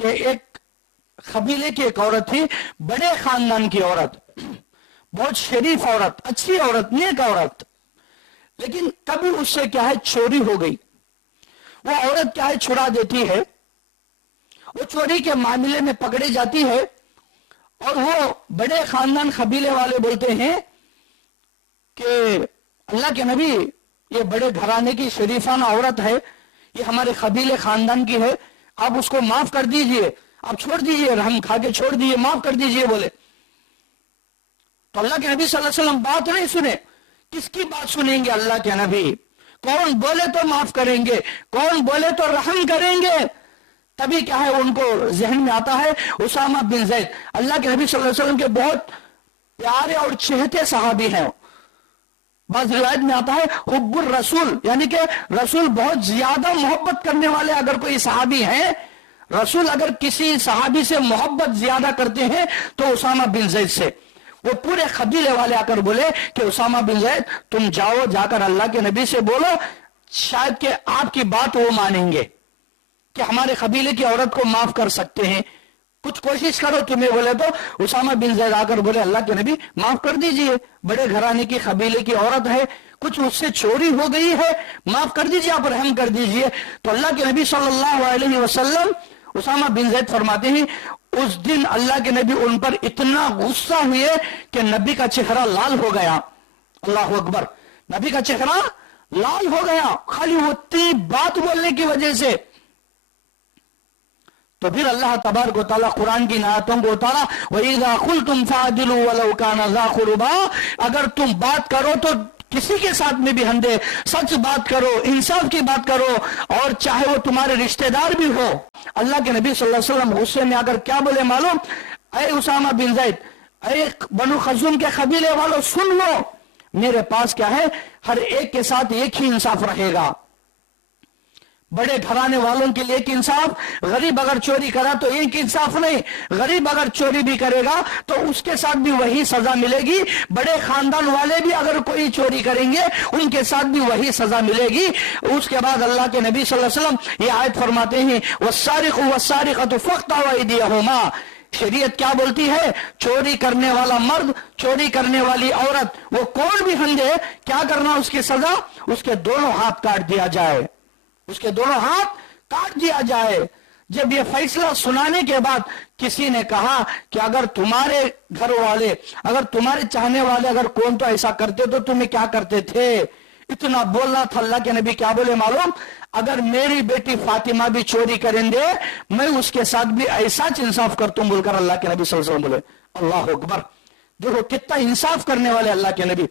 کہ ایک قبیلے کی ایک عورت تھی، بڑے خاندان کی عورت، بہت شریف عورت، اچھی عورت، نیک عورت، لیکن کبھی اس سے کیا ہے چوری ہو گئی. وہ عورت کیا ہے چھڑا دیتی ہے، وہ چوری کے معاملے میں پکڑی جاتی ہے، اور وہ بڑے خاندان قبیلے والے بولتے ہیں کہ اللہ کے نبی یہ بڑے گھرانے کی شریفانہ عورت ہے، یہ ہمارے قبیلے خاندان کی ہے، آپ اس کو معاف کر دیجئے، آپ چھوڑ دیجئے، رحم کھا کے چھوڑ دیجئے، معاف کر دیجئے بولے. تو اللہ کے نبی صلی اللہ علیہ وسلم بات نہیں سنے. کس کی بات سنیں گے اللہ کے نبی؟ کون بولے تو معاف کریں گے، کون بولے تو رحم کریں گے. تبھی کیا ہے ان کو ذہن میں آتا ہے اسامہ بن زید، اللہ کے نبی صلی اللہ علیہ وسلم کے بہت پیارے اور چہتے صحابی ہیں. بعض روایت میں آتا ہے حب الرسول، یعنی کہ رسول بہت زیادہ محبت کرنے والے اگر کوئی صحابی ہیں، رسول اگر کسی صحابی سے محبت زیادہ کرتے ہیں تو اسامہ بن زید سے. وہ پورے قبیلے والے آ کر بولے کہ اسامہ بن زید تم جاؤ، جا کر اللہ کے نبی سے بولو، شاید کہ آپ کی بات وہ مانیں گے کہ ہمارے قبیلے کی عورت کو معاف کر سکتے ہیں، کچھ کوشش کرو. تمہیں بولے تو اسامہ بن زید آ کر بولے اللہ کے نبی معاف کر دیجئے، بڑے گھرانے کی قبیلے کی عورت ہے، کچھ اس سے چوری ہو گئی ہے، معاف کر دیجئے، آپ رحم کر دیجئے. تو اللہ کے نبی صلی اللہ علیہ وسلم، اسامہ بن زید فرماتے ہیں اس دن اللہ کے نبی ان پر اتنا غصہ ہوئے کہ نبی کا چہرہ لال ہو گیا. اللہ اکبر، نبی کا چہرہ لال ہو گیا خالی اتنی بات بولنے کی وجہ سے. تو پھر اللہ تبارک و تعالیٰ قرآن کی آیاتوں کو اتارا وَإِذَا قُلْتُمْ فَعْدِلُوا وَلَوْ كَانَ ذَا قُرْبَىٰ، اگر تم بات کرو تو کسی کے ساتھ میں بھی ہندے، سچ بات کرو، انصاف کی بات کرو، اور چاہے وہ تمہارے رشتہ دار بھی ہو. اللہ کے نبی صلی اللہ علیہ وسلم غصے میں اگر کیا بولے معلوم؟ اے اسامہ بن زید، اے بنو خزوم کے قبیلے والوں، سن لو، میرے پاس کیا ہے، ہر ایک کے ساتھ ایک ہی انصاف رہے گا. بڑے گھرانے والوں کے لیے ایک انصاف، غریب اگر چوری کرا تو ایک انصاف نہیں، غریب اگر چوری بھی کرے گا تو اس کے ساتھ بھی وہی سزا ملے گی. بڑے خاندان والے بھی اگر کوئی چوری کریں گے ان کے ساتھ بھی وہی سزا ملے گی. اس کے بعد اللہ کے نبی صلی اللہ علیہ وسلم یہ آیت فرماتے ہیں وَالسَّارِقُ وَالسَّارِقَةُ فَاقْطَعُوا أَيْدِيَهُمَا. شریعت کیا بولتی ہے؟ چوری کرنے والا مرد، چوری کرنے والی عورت، وہ کون بھی ہندے، کیا کرنا اس کی سزا؟ اس کے دونوں ہاتھ کاٹ دیا جائے، اس کے دونوں ہاتھ کاٹ دیا جائے. جب یہ فیصلہ سنانے کے بعد کسی نے کہا کہ اگر تمہارے گھر والے، اگر تمہارے چاہنے والے اگر کون تو ایسا کرتے تو تمہیں کیا کرتے تھے؟ اتنا بولنا تھا. اللہ کے نبی کیا بولے معلوم؟ اگر میری بیٹی فاطمہ بھی چوری کریں دے میں اس کے ساتھ بھی ایسا انصاف کرتا ہوں بول کر اللہ کے نبی صلی اللہ علیہ وسلم بولے. اللہ اکبر، دیکھو کتنا انصاف کرنے والے اللہ کے نبی.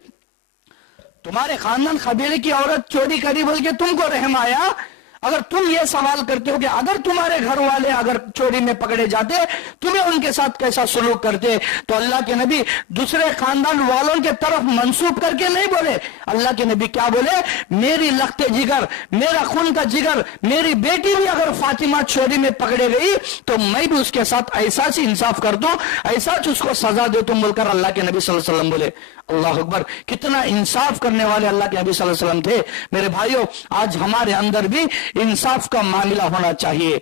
تمہارے خاندان قبیلے کی عورت چوری کری بول کے تم کو رحم آیا. اگر تم یہ سوال کرتے ہو کہ اگر تمہارے گھر والے اگر چوری میں پکڑے جاتے تمہیں ان کے ساتھ کیسا سلوک کرتے، تو اللہ کے نبی دوسرے خاندان والوں کے طرف منسوب کر کے نہیں بولے. اللہ کے نبی کیا بولے؟ میری لخت جگر، میرا خون کا جگر، میری بیٹی بھی اگر فاطمہ چوری میں پکڑے گئی تو میں بھی اس کے ساتھ ایسا ہی انصاف کر دوں، ایسا اس کو سزا دے تم بول کر اللہ کے نبی صلی اللہ علیہ وسلم بولے. اللہ اکبر، کتنا انصاف کرنے والے اللہ کے نبی صلی اللہ علیہ وسلم تھے. میرے بھائیوں، آج ہمارے اندر بھی انصاف کا معاملہ ہونا چاہیے.